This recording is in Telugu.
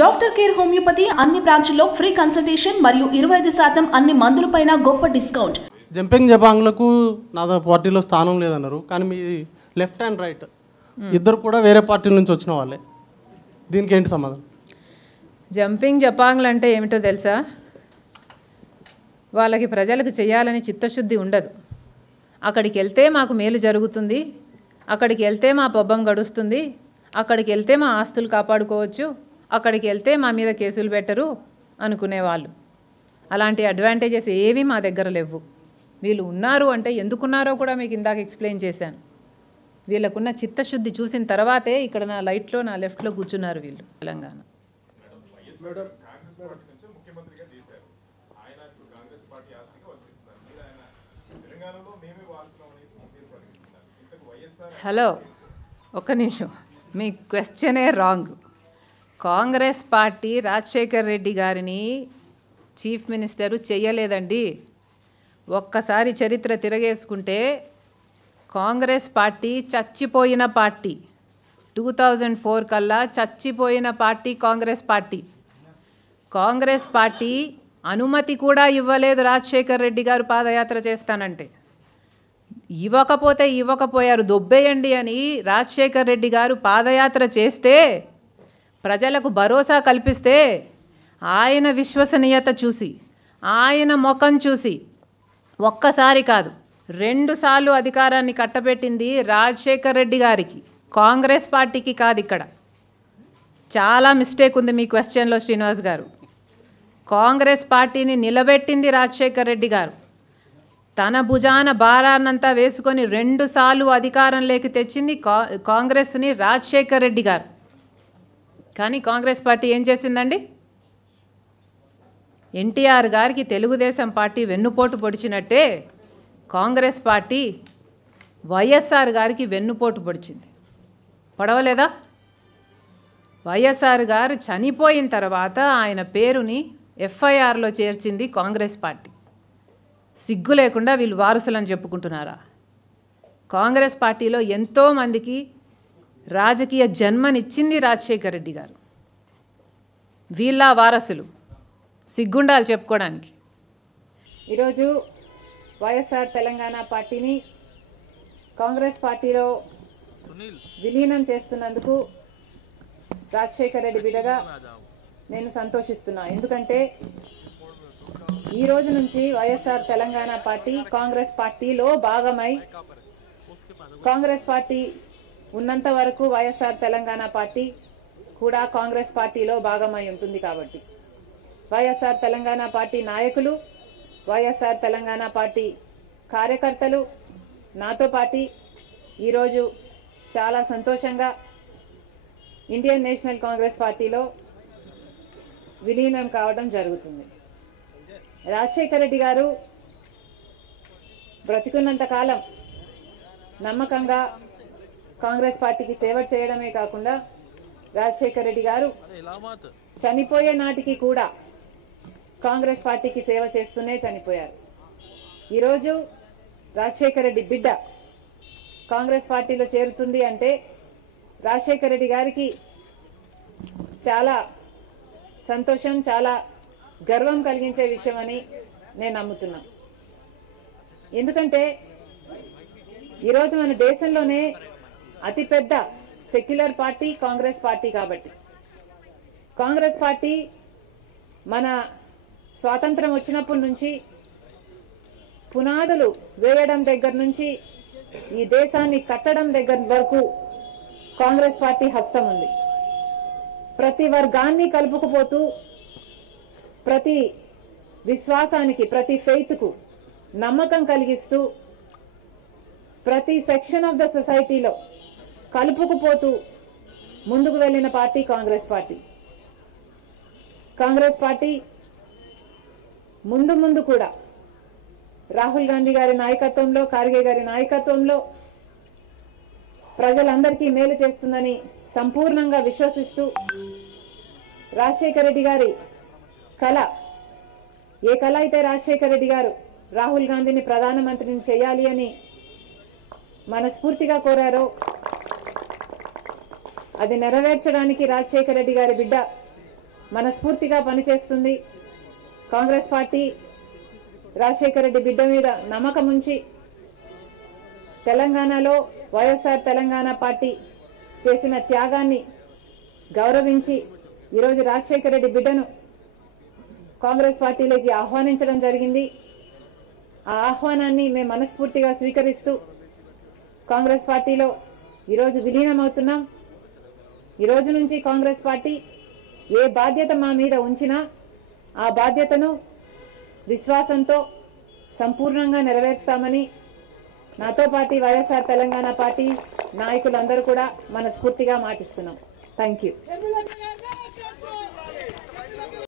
డాక్టర్ కేర్ హోమియోపతి అన్ని బ్రాంచ్ల్లో ఫ్రీ కన్సల్టేషన్ మరియు 25% అన్ని మందులపైన గొప్ప డిస్కౌంట్. జంపింగ్ జపాంగ్లకు నా పార్టీలో స్థానం లేదన్నారు, కానీ మీ లెఫ్ట్ అండ్ రైట్ ఇద్దరు కూడా వేరే పార్టీ నుంచి వచ్చిన వాళ్ళే. దీనికి ఏంటి సమాధానం? జంపింగ్ జపాంగ్లు అంటే ఏమిటో తెలుసా? వాళ్ళకి ప్రజలకు చేయాలని చిత్తశుద్ధి ఉండదు. అక్కడికి వెళ్తే మాకు మేలు జరుగుతుంది, అక్కడికి వెళ్తే మా పబ్బం గడుస్తుంది, అక్కడికి వెళ్తే మా ఆస్తులు కాపాడుకోవచ్చు, అక్కడికి వెళ్తే మా మీద కేసులు పెట్టరు అనుకునేవాళ్ళు. అలాంటి అడ్వాంటేజెస్ ఏవి మా దగ్గర లేవు. వీళ్ళు ఉన్నారు అంటే ఎందుకున్నారో కూడా మీకు ఇందాక ఎక్స్ప్లెయిన్ చేశాను. వీళ్ళకున్న చిత్తశుద్ధి చూసిన తర్వాతే ఇక్కడ నా లైట్లో నా లెఫ్ట్లో కూర్చున్నారు వీళ్ళు. తెలంగాణ హలో, ఒక్క నిమిషం, మీ క్వశ్చనే రాంగ్. కాంగ్రెస్ పార్టీ రాజశేఖర్ రెడ్డి గారిని చీఫ్ మినిస్టరు చెయ్యలేదండి. ఒక్కసారి చరిత్ర తిరగేసుకుంటే కాంగ్రెస్ పార్టీ చచ్చిపోయిన పార్టీ. 2004 కల్లా చచ్చిపోయిన party Congress party. Congress party అనుమతి కూడా ఇవ్వలేదు రాజశేఖర్ రెడ్డి గారు పాదయాత్ర చేస్తానంటే. ఇవ్వకపోయారు, దొబ్బేయండి అని రాజశేఖర్ రెడ్డి గారు పాదయాత్ర చేస్తే, ప్రజలకు భరోసా కల్పిస్తే, ఆయన విశ్వసనీయత చూసి, ఆయన ముఖం చూసి ఒక్కసారి కాదు 2 సార్లు అధికారాన్ని కట్టబెట్టింది రాజశేఖర్ రెడ్డి గారికి, కాంగ్రెస్ పార్టీకి కాదు. ఇక్కడ చాలా మిస్టేక్ ఉంది మీ క్వశ్చన్లో శ్రీనివాస్ గారు. కాంగ్రెస్ పార్టీని నిలబెట్టింది రాజశేఖర్ రెడ్డి గారు. తన భుజాన భారాన్నంతా వేసుకొని 2 సార్లు అధికారంలోకి తెచ్చింది కాంగ్రెస్ని రాజశేఖర్ రెడ్డి గారు. కానీ కాంగ్రెస్ పార్టీ ఏం చేసిందండి? ఎన్టీఆర్ గారికి తెలుగుదేశం పార్టీ వెన్నుపోటు పొడిచినట్టే కాంగ్రెస్ పార్టీ వైఎస్ఆర్ గారికి వెన్నుపోటు పొడిచింది. పొడవలేదా? వైఎస్ఆర్ గారు చనిపోయిన తర్వాత ఆయన పేరుని ఎఫ్ఐఆర్లో చేర్చింది కాంగ్రెస్ పార్టీ. సిగ్గు లేకుండా వీళ్ళు వారసులని చెప్పుకుంటున్నారా? కాంగ్రెస్ పార్టీలో ఎంతోమందికి రాజకీయ జన్మనిచ్చింది రాజశేఖర్ రెడ్డి గారు. వీళ్ళ వారసులు సిగ్గుండాలి చెప్పుకోవడానికి. ఈరోజు వైఎస్ఆర్ తెలంగాణ పార్టీని కాంగ్రెస్ పార్టీలో విలీనం చేస్తున్నందుకు రాజశేఖర్ రెడ్డి బిడ్డగా నేను సంతోషిస్తున్నా. ఎందుకంటే ఈ రోజు నుంచి వైఎస్ఆర్ తెలంగాణ పార్టీ కాంగ్రెస్ పార్టీలో భాగమై, కాంగ్రెస్ పార్టీ ఉన్నంత వరకు వైఎస్ఆర్ తెలంగాణ పార్టీ కూడా కాంగ్రెస్ పార్టీలో భాగమై ఉంటుంది. కాబట్టి వైఎస్ఆర్ తెలంగాణ పార్టీ నాయకులు, వైఎస్ఆర్ తెలంగాణ పార్టీ కార్యకర్తలు నాతో పాటు ఈరోజు చాలా సంతోషంగా ఇండియన్ నేషనల్ కాంగ్రెస్ పార్టీలో విలీనం కావడం జరుగుతుంది. రాజశేఖర్ రెడ్డి గారు బ్రతికున్నంత కాలం నమ్మకంగా కాంగ్రెస్ పార్టీకి సేవ చేయడమే కాకుండా రాజశేఖర్ రెడ్డి గారు చనిపోయే నాటికి కూడా కాంగ్రెస్ పార్టీకి సేవ చేస్తూనే చనిపోయారు. ఈరోజు రాజశేఖర్ రెడ్డి బిడ్డ కాంగ్రెస్ పార్టీలో చేరుతుంది అంటే రాజశేఖర్ రెడ్డి గారికి చాలా సంతోషం, చాలా గర్వం కలిగించే విషయం అని నేను నమ్ముతున్నా. ఎందుకంటే ఈరోజు మన దేశంలోనే అతిపెద్ద సెక్యులర్ పార్టీ కాంగ్రెస్ పార్టీ. కాబట్టి కాంగ్రెస్ పార్టీ మన స్వాతంత్రం వచ్చినప్పటి నుంచి పునాదులు వేయడం దగ్గర నుంచి ఈ దేశాన్ని కట్టడం దగ్గర వరకు కాంగ్రెస్ పార్టీ హస్తం ఉంది. ప్రతి వర్గాన్ని కలుపుకుపోతూ, ప్రతి విశ్వాసానికి, ప్రతి ఫెయిత్కు నమ్మకం కలిగిస్తూ, ప్రతి సెక్షన్ ఆఫ్ ద సొసైటీలో కలుపుకుపోతూ ముందుకు వెళ్ళిన party Congress party. Congress party ముందు కూడా రాహుల్ గాంధీ గారి నాయకత్వంలో, ఖార్గే గారి నాయకత్వంలో ప్రజలందరికీ మేలు చేస్తుందని సంపూర్ణంగా విశ్వసిస్తూ, రాజశేఖర్ రెడ్డి గారి కళ, ఏ కళ అయితే రాజశేఖర్ రెడ్డి గారు రాహుల్ గాంధీని ప్రధానమంత్రిని చేయాలి అని మనస్ఫూర్తిగా కోరారో, అది నెరవేర్చడానికి రాజశేఖర్ రెడ్డి గారి బిడ్డ మనస్ఫూర్తిగా పనిచేస్తుంది. కాంగ్రెస్ పార్టీ రాజశేఖర రెడ్డి బిడ్డ మీద నమ్మకం ఉంచి తెలంగాణలో వైఎస్ఆర్ తెలంగాణ పార్టీ చేసిన త్యాగాన్ని గౌరవించి ఈరోజు రాజశేఖర రెడ్డి బిడ్డను కాంగ్రెస్ పార్టీలోకి ఆహ్వానించడం జరిగింది. ఆ ఆహ్వానాన్ని మేము మనస్ఫూర్తిగా స్వీకరిస్తూ కాంగ్రెస్ పార్టీలో ఈరోజు విలీనమవుతున్నాం. ఈరోజు నుంచి కాంగ్రెస్ పార్టీ ఏ బాధ్యత మా మీద ఉంచినా ఆ బాధ్యతను విశ్వాసంతో సంపూర్ణంగా నెరవేర్స్తామని నాతో పాటు వైఎస్ఆర్ తెలంగాణ పార్టీ నాయకులందరూ కూడా మనస్ఫూర్తిగా మాటిస్తున్నాం. Thank you.